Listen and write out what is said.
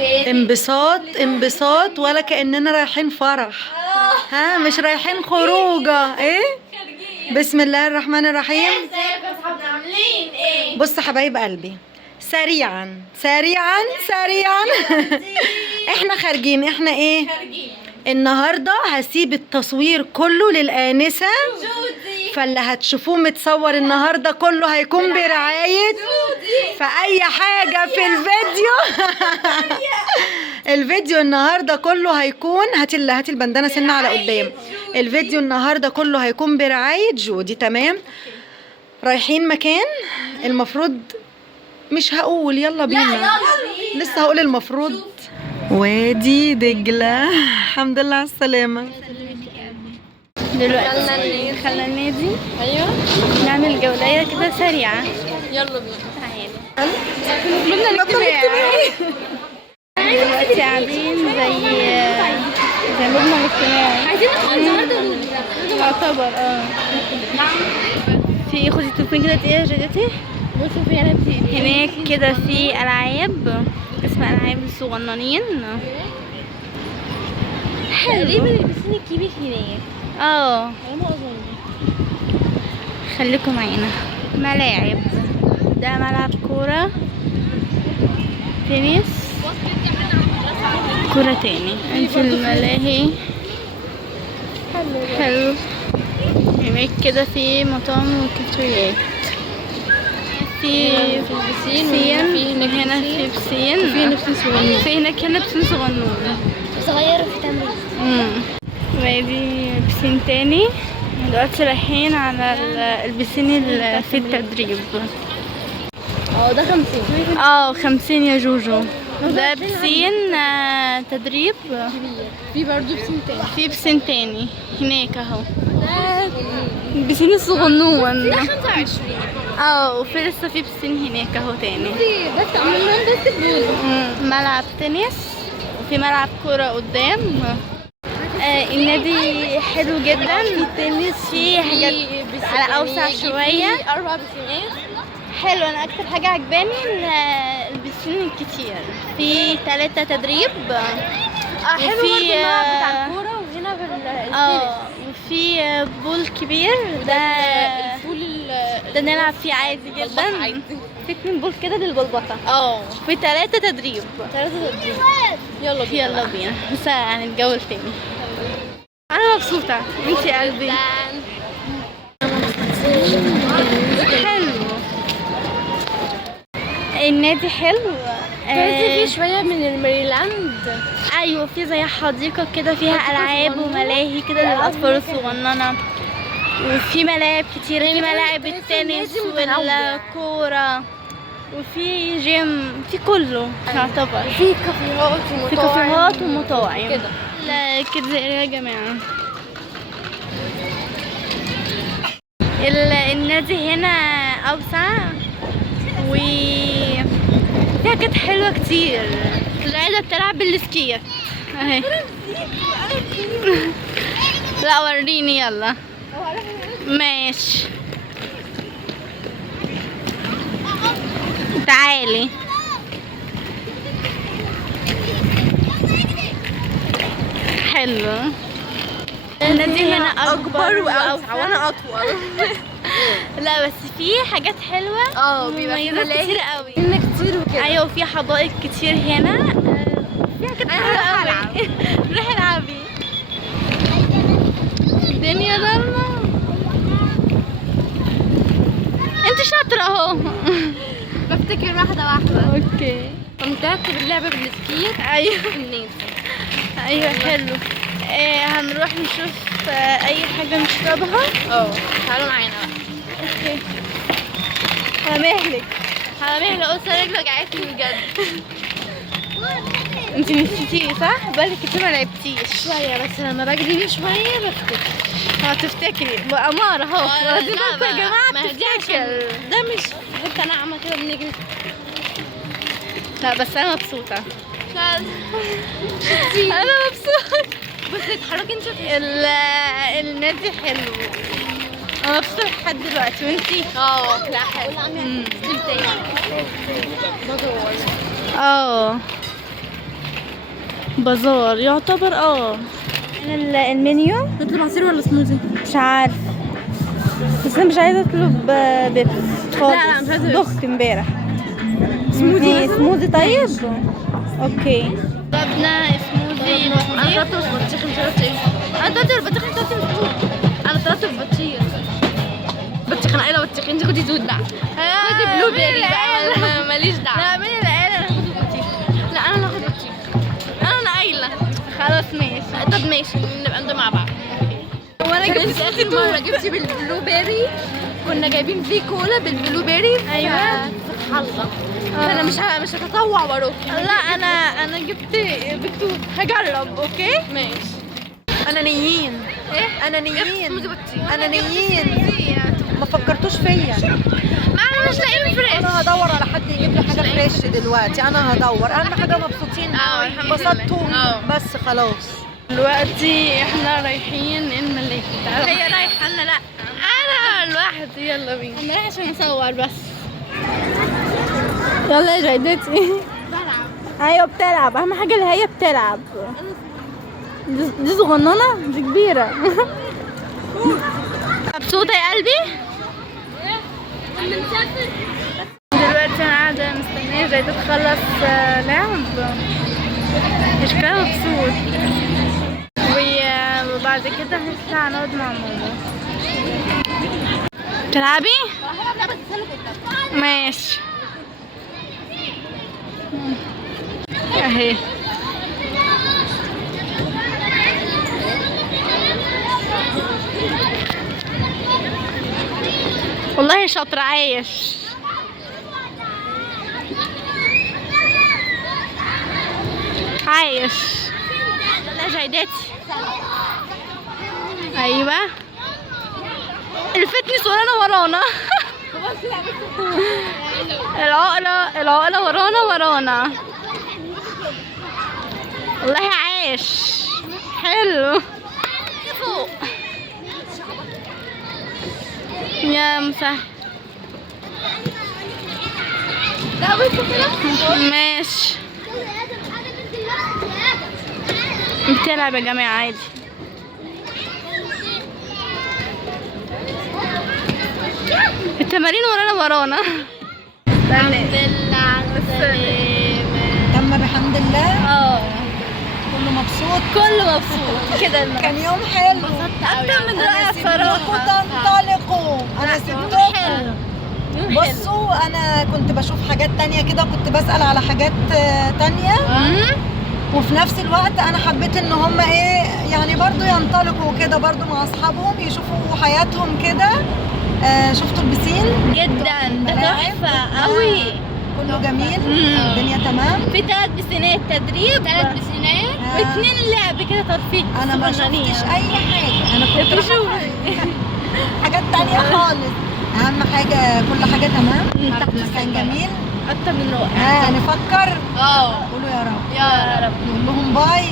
انبساط انبساط، ولا كأننا رايحين فرح. ها مش رايحين خروجه ايه. بسم الله الرحمن الرحيم. بص حبايب قلبي، سريعا سريعا سريعا احنا خارجين. احنا ايه النهارده؟ هسيب التصوير كله للآنسة، فاللي هتشوفوه متصور النهارده كله هيكون برعاية. فأي حاجة في الفيديو الفيديو النهارده كله هيكون هاتي البندانة سنة على قدام. الفيديو النهارده كله هيكون برعاية جودي. تمام. رايحين مكان المفروض، مش هقول يلا بينا، لسه هقول المفروض. وادي دجلة. الحمد لله على السلامة. دلوقتي دخلنا النادي. ايوه نعمل جولة كده سريعة. يلا بينا تعالوا. قلنا الاجتماع دلوقتي قاعدين زي مجمع اجتماعي. عايزين ندخل النهارده يعتبر في خدي التليفون كده يا جدتي. بصوا في هناك كده في ألعاب اسمها ألعاب الصغننين. حلو. تقريبا البسين الكبير هناك. على ما اظن. خليكم معانا. ملاعب، ده ملعب كورة، تنس، كورة تاني. انت الملاهي حلو. هناك كده في مطاعم وكافيتريات. في بسين هنا في بسين، في هناك هنا بسين صغنون صغير في تمرين. وادي بسين تاني. دلوقتي رايحين على البسين اللي في التدريب. ده 50. 50 يا جوجو. ده بسين تدريب كبير. في برضو بسين تاني. في بسين تاني هناك اهو. ده البسين الصغنون. ده 25. وفي لسه في بسين هناك اهو تاني. بس عملنا بس ملعب تنس، وفي ملعب كورة قدام. النادي حلو جدا. في تنس، في حاجات على اوسع شويه. 4 بسينات حلو. انا اكتر حاجه عجباني البسين الكتير. في 3 تدريب. حلو برضه الملعب بتاع الكوره. وهنا وفي بول كبير. ده نلعب فيه عادي جدا. في 2 بول كده للبلبطه. في 3 تدريب. يلا بينا. بس هنتجول تاني. انا مبسوطه. انتي قلبي حلو. النادي حلو. في شويه من الميريلاند. ايوه في زي حديقه كده فيها العاب وملاهي كده للاطفال الصغننه. وفي ملاعب كتير. في ملاعب التنس والكوره، وفي جيم، في كله يعتبر. في كافيهات ومطاعم كده. لا كده يا جماعه. النادي هنا اوسع وفي حاجات حلوه كتير. العيله بتلعب بالسكيت اهي. لا وريني يلا. ماشي تعالي. حلو. النادي هنا اكبر واوسع وانا اطول. لا بس في حاجات حلوه. بيبقى كتير قوي. هنا كتير وكده. ايوه في حدائق كتير هنا. في حاجات حلوه قوي. روحي العبي. الدنيا ضلمه. انت شاطره اهو. بفتكر واحده. اوكي. ممتعة باللعبه بالسكيت. ايوه الناس. ايوه حلو. هنروح نشوف اي حاجه نشربها. تعالوا معانا بقى. اوكي. على مهلك. قصه رجلي وجعتني بجد. انت نسيتي صح؟ بالك كتير ما لعبتيش. شويه بس لما بجري شويه بفتكر. هتفتكري بأمارة اهو. دي بقى يا جماعه بتفتكر. ده مش حته ناعمه كده بنجري. لا بس انا مبسوطه. انا مبسوطه. بس اتحركي انت. النادي حلو. انا مبسوطه لحد دلوقتي. وانتي؟ لا حلو. بازار يعتبر المنيو. نطلب عصير ولا سموزي؟ مش عارف، بس انا مش عايزه اطلب بيبس خالص. لا مش عايزه دخت امبارح. سموزي طيب. اوكي طلبنا سموزي. انا طلبت البطيخ مش عارفه ايه. انا طلبت البطيخ. انت قلت البطيخ. انا طلبت البطيخ. بطيخ انا قايله بطيخ، انت خدي توت بقى. خدي بلو بيري بقى، ماليش دعوه. لا مين اللي قال انا هاخد البطيخ؟ لا انا اللي هاخد البطيخ. انا قايله. خلاص ماشي. طب ماشي نبقى ندوق مع بعض. وانا جبت اخر مره جبتي بالبلو بيري، كنا جايبين فيه كولا بالبلو بيري. ايوه حظك. فانا مش هتطوع وراكي. لا انا جبت بكتوب هجرب. اوكي ماشي. انانيين. ايه انانيين. انانيين. ما فكرتوش فيا. ما احنا مش لاقيين فريش. انا هدور على حد يجيب لي حاجه فريش دلوقتي. انا هدور. اهم حاجه مبسوطين. انبسطتوا بس خلاص. دلوقتي احنا رايحين الملاهي. هي رايحه انا لا انا لوحدي. يلا بينا. انا رايحه عشان اصور بس. يلا يا جيدتي. بلعب. ايوه بتلعب. اهم حاجه اللي هي بتلعب. دي صغننه دي كبيره. مبسوطه يا قلبي. دلوقتي انا قاعده مستنيه جيدة تخلص لعب. مش كده مبسوط. وبعد كده هنطلع نقعد مع ماما. تلعبي؟ ماشي اهي. والله شاطرة. عايش عايش. لا جيدتي. ايوه الفتنس ورانا. العقلة ورانا. والله عايش حلو. فوق يا مسهل. ماشي. بتلعب يا جماعة عادي. التمارين ورانا. الحمد لله على السلامة. تم بحمد الله. كله مبسوط كده. كان يوم حلو. اكتر من رائع بصراحة. تنطلقوا. انا سبتكم. بصوا انا كنت بشوف حاجات تانية كده، وكنت بسأل على حاجات تانية. وفي نفس الوقت انا حبيت ان هم ايه يعني برضو ينطلقوا كده برضو مع اصحابهم، يشوفوا حياتهم كده. شفتوا البسين جدا. ده تحفة قوي. كله جميل. الدنيا تمام. في 3 بسينات تدريب. 3 بسينات و2 لعب كده ترفيه. انا ما شفتش اي حاجة. انا كنت بشوف حاجات تانية خالص. اهم حاجة كل حاجة تمام. كان جميل اكتر من رائع. نفكر. قولوا يا رب. يا رب. نقول لهم باي.